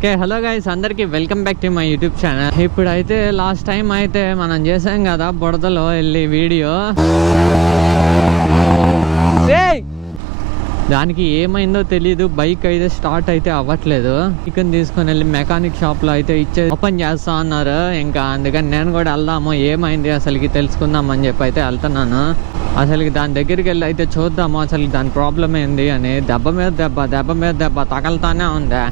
Okay hello guys అందరికి welcome back to my YouTube channel. ఇప్పుడు అయితే లాస్ట్ టైం అయితే మనం చేసాం కదా బుడదలో వెళ్ళి వీడియో. దానికి ఏమైందో తెలియదు బైక్ అయితే స్టార్ట్ అయితే అవ్వట్లేదు. చికెన్ తీసుకొని వెళ్ళి మెకానిక్ షాప్లో అయితే ఇచ్చే ఓపెన్ చేస్తా అన్నారు. ఇంకా అందుకని నేను కూడా వెళ్దాము ఏమైంది అసలుకి తెలుసుకుందాం అని చెప్పి అయితే వెళ్తున్నాను. అసలుకి దాని దగ్గరికి వెళ్ళి అయితే చూద్దాము అసలు దాని ప్రాబ్లం ఏంది అని దెబ్బ మీద దెబ్బ దెబ్బ మీద దెబ్బ తగలుతానే ఉందా?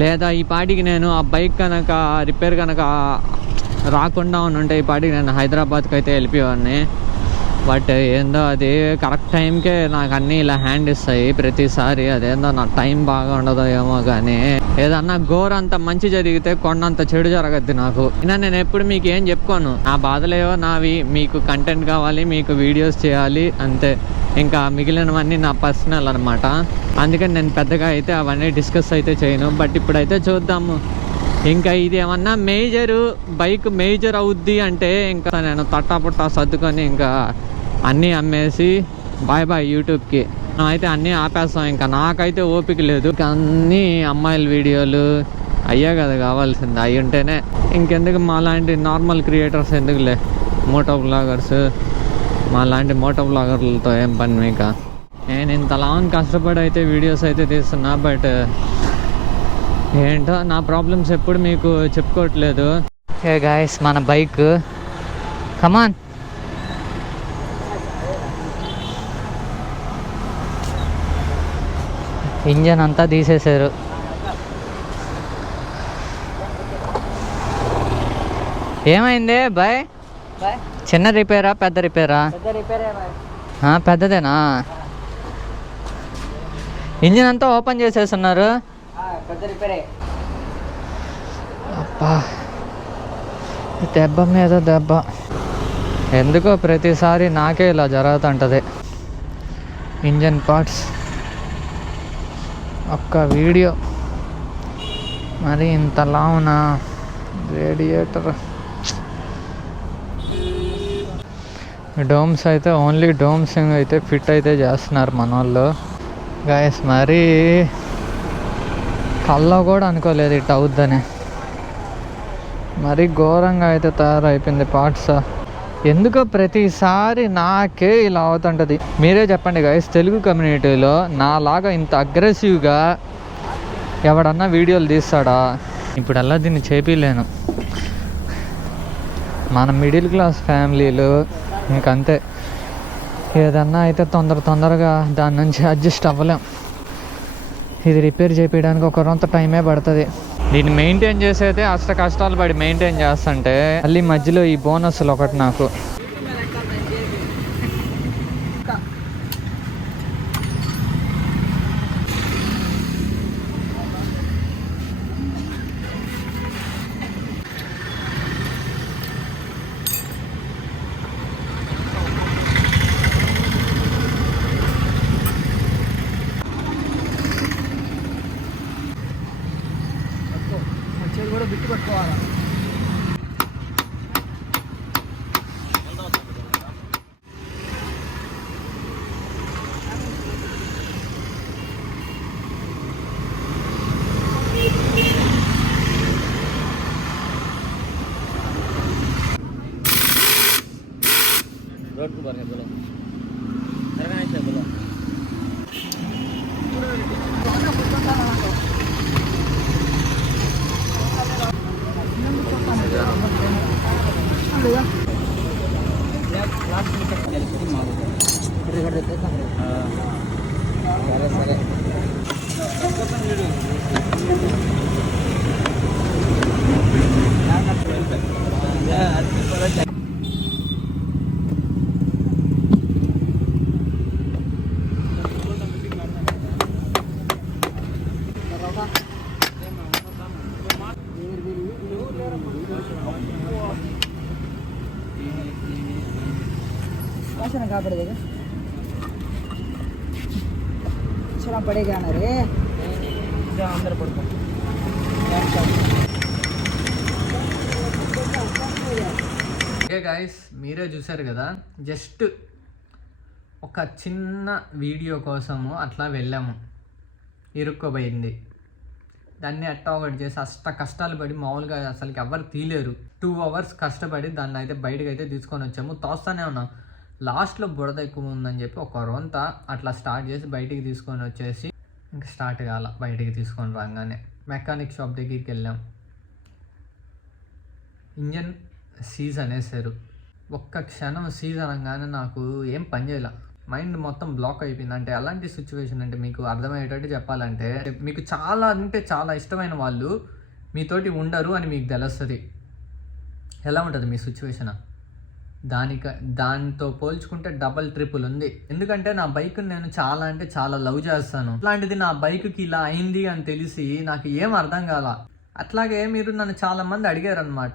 లేదా ఈ పాటికి నేను ఆ బైక్ కనుక రిపేర్ కనుక రాకుండా ఉంటే ఈ పాటికి నేను హైదరాబాద్కి అయితే వెళ్ళిపోయేవాడిని. బట్ uh, ఏందో అది కరెక్ట్ టైంకే నాకు అన్నీ ఇలా హ్యాండ్ ఇస్తాయి ప్రతిసారి. అదేందో నా టైం బాగా ఉండదో ఏమో కానీ ఏదన్నా గోర్ అంత మంచి జరిగితే కొండంత చెడు జరగద్ది నాకు. అయినా నేను ఎప్పుడు మీకు ఏం చెప్పుకోను. నా బాధలేవో నావి మీకు కంటెంట్ కావాలి మీకు వీడియోస్ చేయాలి అంతే. ఇంకా మిగిలినవన్నీ నా పర్సనల్ అనమాట అందుకని నేను పెద్దగా అయితే అవన్నీ డిస్కస్ అయితే చేయను. బట్ ఇప్పుడైతే చూద్దాము. ఇంకా ఇది ఏమన్నా మేజరు బైక్ మేజర్ అవుద్ది అంటే ఇంకా నేను తట్టాపుట్టా సర్దుకొని ఇంకా అన్నీ అమ్మేసి బాయ్ బాయ్ యూట్యూబ్కి. అయితే అన్నీ ఆపేస్తాం ఇంకా. నాకైతే ఓపిక లేదు. ఇంకా అన్నీ అమ్మాయిల వీడియోలు అయ్యే కదా కావాల్సింది అవి ఉంటేనే. ఇంకెందుకు మా లాంటి నార్మల్ క్రియేటర్స్ ఎందుకులే? మోటో బ్లాగర్స్ మా లాంటి మోటో బ్లాగర్లతో ఏం పని మీకు? నేను ఇంత లాంగ్ కష్టపడి అయితే వీడియోస్ అయితే తీస్తున్నా బట్ ఏంటో? నా ప్రాబ్లమ్స్ ఎప్పుడు మీకు చెప్పుకోవట్లేదు. ఏ గాయస్ మన బైక్. కమాన్ ఇంజన్ అంతా తీసేశారు. ఏమైంది? బాయ్ బాయ్ చిన్న రిపేరా పెద్ద రిపేరా? పెద్ద రిపేరే బాయ్ ఆ, పెద్దదేనా? ఇంజిన్ అంతా ఓపెన్ చేసేస్తున్నారు. అబ్బా దెబ్బ మీద దెబ్బ. ఎందుకో ప్రతిసారి నాకే ఇలా జరుగుతుంటుంది. Engine parts. ఒక్క వీడియో. మరి ఇంత లావునా? రేడియేటర్ డోమ్స్ అయితే ఓన్లీ డోమ్స్ అయితే ఫిట్ అయితే చేస్తున్నారు మన వాళ్ళు గాయస్ మరి కళ్ళ కూడా అనుకోలేదు ఇట్ అవుద్దని. మరి ఘోరంగా అయితే తయారైపోయింది పార్ట్స్. ఎందుకో ప్రతిసారి నాకే ఇలా అవుతుంటుంది. మీరే చెప్పండి గైస్ తెలుగు కమ్యూనిటీలో నాలాగా ఇంత అగ్రెసివ్గా ఎవడన్నా వీడియోలు తీస్తాడా? ఇప్పుడల్లా దీన్ని చేపిలేను మన మిడిల్ క్లాస్ ఫ్యామిలీలు ఇంకంతే. ఏదన్నా అయితే తొందర తొందరగా దాని నుంచి అడ్జస్ట్ అవ్వలేం. ఇది రిపేర్ చేయడానికి ఒక రొంత టైమే పడుతుంది. దీన్ని మెయింటైన్ చేసేదే అష్ట కష్టాలు పడి మెయింటైన్ చేస్తుంటే మళ్ళీ మధ్యలో ఈ బోనస్లు ఒకటి నాకు. வாசனை காப்பிடுது சரி படைக்கானரு మంచిగా అందరూ ఓకే గాయస్ మీరే చూసారు కదా? జస్ట్ ఒక చిన్న వీడియో కోసము అట్లా వెళ్ళాము. ఇరుక్కోబోయింది దాన్ని అట్టా ఒకటి చేసి అష్ట కష్టాలు పడి మామూలుగా అసలుకి ఎవరు తీలేరు. టూ అవర్స్ కష్టపడి దాన్ని అయితే బయటకు అయితే తీసుకొని వచ్చాము. తోస్తానే ఉన్నాం. లాస్ట్లో బుడద ఎక్కువ ఉందని చెప్పి ఒక రొంత అట్లా స్టార్ట్ చేసి బయటికి తీసుకొని వచ్చేసి ఇంకా స్టార్ట్ కాల బయటికి తీసుకొని రాగానే. మెకానిక్ షాప్ దగ్గరికి వెళ్ళాం. ఇంజన్ సీజ్ అనేసారు. ఒక్క క్షణం సీజ్ అనగానే నాకు ఏం పని చేయాల. మైండ్ మొత్తం బ్లాక్ అయిపోయింది. అంటే అలాంటి సిచ్యువేషన్ అంటే మీకు అర్థమయ్యేటట్టు చెప్పాలంటే మీకు చాలా అంటే చాలా ఇష్టమైన వాళ్ళు మీతోటి ఉండరు అని మీకు తెలుస్తుంది. ఎలా ఉంటుంది మీ సిచ్యువేషన్? దానిక దాంతో పోల్చుకుంటే డబల్ ట్రిపుల్ ఉంది. ఎందుకంటే నా బైక్ నేను చాలా అంటే చాలా లవ్ చేస్తాను. అట్లాంటిది నా బైక్కి ఇలా అయింది అని తెలిసి నాకు ఏం అర్థం కాల. అట్లాగే మీరు నన్ను చాలా మంది అడిగారు అనమాట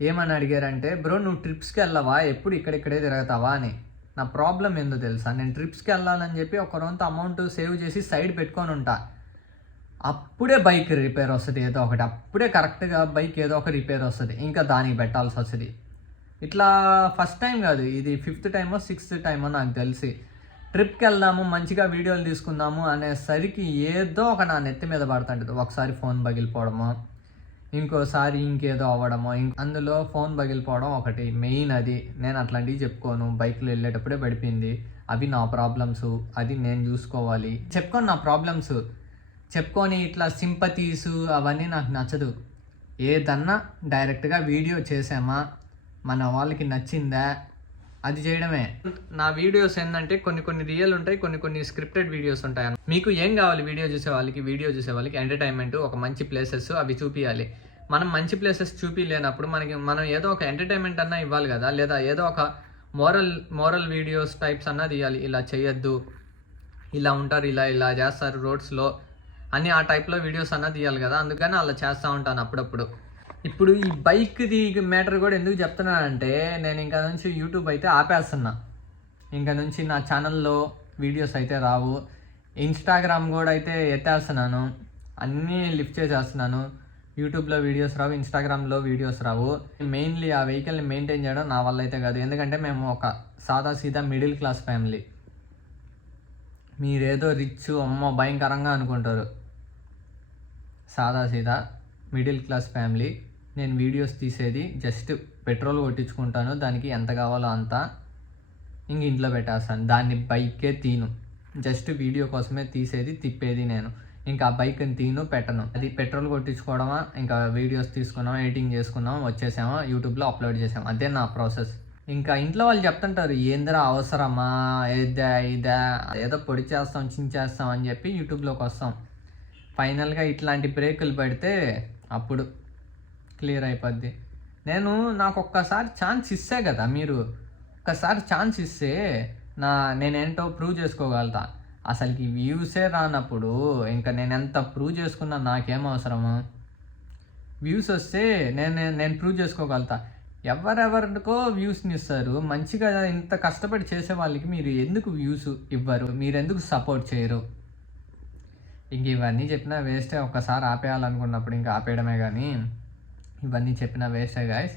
ఏమని అడిగారంటే బ్రో నువ్వు ట్రిప్స్కి వెళ్ళవా? ఎప్పుడు ఇక్కడిక్కడే తిరుగుతావా? అని. నా ప్రాబ్లం ఏందో తెలుసా? నేను ట్రిప్స్కి వెళ్ళాలని చెప్పి ఒక రొంత అమౌంట్ సేవ్ చేసి సైడ్ పెట్టుకొని ఉంటా. అప్పుడే బైక్ రిపేర్ వస్తుంది ఏదో ఒకటి. అప్పుడే కరెక్ట్గా బైక్ ఏదో ఒక రిపేర్ వస్తుంది. ఇంకా దానికి పెట్టాల్సి వస్తుంది. ఇట్లా ఫస్ట్ టైం కాదు ఇది ఫిఫ్త్ టైమో సిక్స్త్ టైమో నాకు తెలిసి. ట్రిప్కి వెళ్దాము మంచిగా వీడియోలు తీసుకుందాము అనేసరికి ఏదో ఒక నా నెత్తి మీద పడుతుంటుంది. ఒకసారి ఫోన్ పగిలిపోవడము ఇంకోసారి ఇంకేదో అవ్వడము అందులో ఫోన్ పగిలిపోవడం ఒకటి. మెయిన్ అది. నేను అట్లాంటివి చెప్పుకోను. బైక్లో వెళ్ళేటప్పుడే పడిపోయింది. అవి నా ప్రాబ్లమ్స్ అది నేను చూసుకోవాలి. చెప్పుకోను నా ప్రాబ్లమ్స్ చెప్పుకొని ఇట్లా సింపతీస్ అవన్నీ నాకు నచ్చదు. ఏదన్నా డైరెక్ట్గా వీడియో చేసామా? మన వాళ్ళకి నచ్చిందా? అది చేయడమే. నా వీడియోస్ ఏంటంటే కొన్ని కొన్ని రియల్ ఉంటాయి కొన్ని కొన్ని స్క్రిప్టెడ్ వీడియోస్ ఉంటాయి మీకు ఏం కావాలి వీడియో చూసే వాళ్ళకి వీడియో చూసే వాళ్ళకి? ఎంటర్టైన్మెంట్ ఒక మంచి ప్లేసెస్ అవి చూపించాలి మనం మంచి ప్లేసెస్ చూపించలేనప్పుడు మనకి మనం ఏదో ఒక ఎంటర్టైన్మెంట్ అన్నా ఇవ్వాలి కదా లేదా ఏదో ఒక మోరల్ మోరల్ వీడియోస్ టైప్స్ అన్నా తీయాలి. ఇలా చేయొద్దు ఇలా ఉంటారు ఇలా ఇలా చేస్తారు రోడ్స్లో అని ఆ టైప్లో వీడియోస్ అన్నా తీయాలి కదా. అందుకని అలా చేస్తూ ఉంటాను అప్పుడప్పుడు. ఇప్పుడు ఈ బైక్ది మ్యాటర్ కూడా ఎందుకు చెప్తున్నానంటే నేను ఇంకా నుంచి యూట్యూబ్ అయితే ఆపేస్తున్నా. ఇంకా నుంచి నా ఛానల్లో వీడియోస్ అయితే రావు. ఇన్స్టాగ్రామ్ కూడా అయితే ఎత్తేస్తున్నాను. అన్నీ లిఫ్ట్ చేసేస్తున్నాను. యూట్యూబ్లో వీడియోస్ రావు ఇన్స్టాగ్రామ్లో వీడియోస్ రావు. మెయిన్లీ ఆ వెహికల్ని మెయింటైన్ చేయడం నా వల్ల అయితే కాదు. ఎందుకంటే మేము ఒక సాదా సీదా మిడిల్ క్లాస్ ఫ్యామిలీ మీరేదో రిచ్ అమ్మో భయంకరంగా అనుకుంటారు. సాదా సీదా మిడిల్ క్లాస్ ఫ్యామిలీ నేను వీడియోస్ తీసేది జస్ట్ పెట్రోల్ కొట్టించుకుంటాను దానికి ఎంత కావాలో అంత ఇంక ఇంట్లో పెట్టేస్తాను. దాన్ని బైకే తీను. జస్ట్ వీడియో కోసమే తీసేది తిప్పేది నేను. ఇంకా ఆ బైక్ని తీను పెట్టను. అది పెట్రోల్ కొట్టించుకోవడమా ఇంకా వీడియోస్ తీసుకున్నాం ఎడిటింగ్ చేసుకున్నాం వచ్చేసామా యూట్యూబ్లో అప్లోడ్ చేసాం అదే నా ప్రాసెస్. ఇంకా ఇంట్లో వాళ్ళు చెప్తుంటారు ఏందిరా అవసరమా ఏదా ఇదా ఏదో పొడి చేస్తాం చించేస్తాం అని చెప్పి యూట్యూబ్లోకి వస్తాం. ఫైనల్గా ఇట్లాంటి బ్రేకులు పెడితే అప్పుడు క్లియర్ అయిపోద్ది. నేను నాకు ఒక్కసారి ఛాన్స్ ఇస్తే కదా మీరు ఒక్కసారి ఛాన్స్ ఇస్తే నా నేనేంటో ప్రూవ్ చేసుకోగలుగుతా. అసలుకి వ్యూసే రానప్పుడు ఇంకా నేను ఎంత ప్రూవ్ చేసుకున్నా నాకేం అవసరము? వ్యూస్ వస్తే నేను నేను ప్రూవ్ చేసుకోగలుగుతా. ఎవరెవరికో వ్యూస్ని ఇస్తారు మంచిగా ఇంత కష్టపడి చేసే వాళ్ళకి మీరు ఎందుకు వ్యూస్ ఇవ్వరు? మీరు ఎందుకు సపోర్ట్ చేయరు? ఇంక ఇవన్నీ చెప్పినా వేస్టే. ఒక్కసారి ఆపేయాలనుకున్నప్పుడు ఇంకా ఆపేయడమే కానీ ఇవన్నీ చెప్పిన వేస్టే గాయస్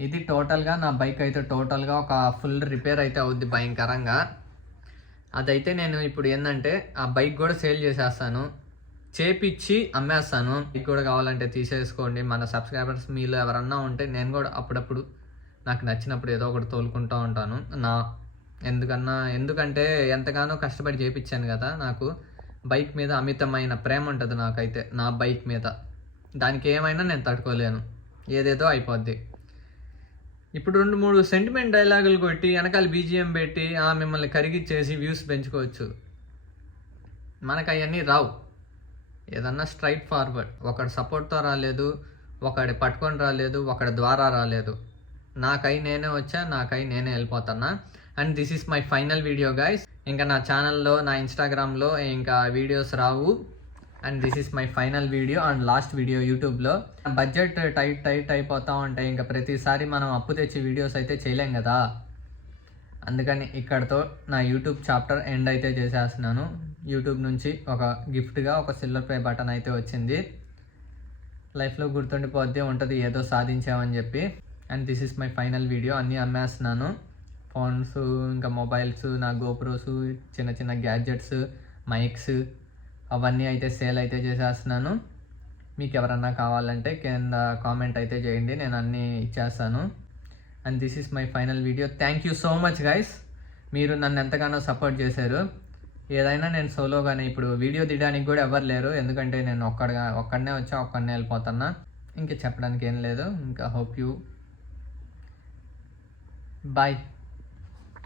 ఇది టోటల్గా నా బైక్ అయితే టోటల్గా ఒక ఫుల్ రిపేర్ అయితే అవుద్ది భయంకరంగా. అదైతే నేను ఇప్పుడు ఏంటంటే ఆ బైక్ కూడా సేల్ చేసేస్తాను. చేపిచ్చి అమ్మేస్తాను. మీకు కూడా కావాలంటే తీసేసుకోండి. మన సబ్స్క్రైబర్స్ మీలో ఎవరన్నా ఉంటే నేను కూడా అప్పుడప్పుడు నాకు నచ్చినప్పుడు ఏదో ఒకటి తోలుకుంటూ ఉంటాను. నా ఎందుకన్నా ఎందుకంటే ఎంతగానో కష్టపడి చేపించాను కదా నాకు. బైక్ మీద అమితమైన ప్రేమ ఉంటుంది నాకైతే నా బైక్ మీద. దానికి ఏమైనా నేను తట్టుకోలేను. ఏదేదో అయిపోద్ది. ఇప్పుడు రెండు మూడు సెంటిమెంట్ డైలాగులు కొట్టి వెనకాల బీజిఎం పెట్టి ఆ మిమ్మల్ని కరిగిచ్చేసి వ్యూస్ పెంచుకోవచ్చు. మనకు అవన్నీ రావు. ఏదన్నా స్ట్రైట్ ఫార్వర్డ్ ఒకడి సపోర్ట్తో రాలేదు ఒకడి పట్టుకొని రాలేదు ఒకడి ద్వారా రాలేదు. నాకై నేనే వచ్చా నాకై నేనే వెళ్ళిపోతున్నా and this is my final video guys ఇంకా నా ఛానల్లో నా ఇన్స్టాగ్రామ్లో ఇంకా videos Rao. And this is my final video and last video యూట్యూబ్లో బడ్జెట్ టైట్ టైట్ అయిపోతూ ఉంటాయి. ఇంకా ప్రతిసారి మనం అప్పు తెచ్చి వీడియోస్ అయితే చేయలేం కదా. అందుకని ఇక్కడతో నా యూట్యూబ్ చాప్టర్ ఎండ్ అయితే చేసేస్తున్నాను. యూట్యూబ్ నుంచి ఒక గిఫ్ట్గా ఒక సిల్వర్ పే బటన్ అయితే వచ్చింది. లైఫ్లో గుర్తుండిపోద్ది ఉంటుంది ఏదో సాధించామని చెప్పి. And this is my final video అన్నీ అమ్మేస్తున్నాను. ఫోన్స్ ఇంకా మొబైల్స్ నా గోప్రోస్ చిన్న చిన్న గ్యాడ్జెట్స్ మైక్స్ అవన్నీ అయితే సేల్ అయితే చేసేస్తున్నాను. మీకు ఎవరన్నా కావాలంటే కింద కామెంట్ అయితే చేయండి నేను అన్నీ ఇచ్చేస్తాను. And this is my final video thank you so much guys మీరు నన్ను ఎంతగానో సపోర్ట్ చేశారు. ఏదైనా నేను సోలోగానే ఇప్పుడు వీడియో తీయడానికి కూడా ఎవరు లేరు. ఎందుకంటే నేను ఒక్కడిగా ఒక్కడనే వచ్చా ఒక్కడనే వెళ్ళిపోతున్నా. ఇంకా చెప్పడానికి ఏం లేదు. ఇంకా హోప్ యూ బాయ్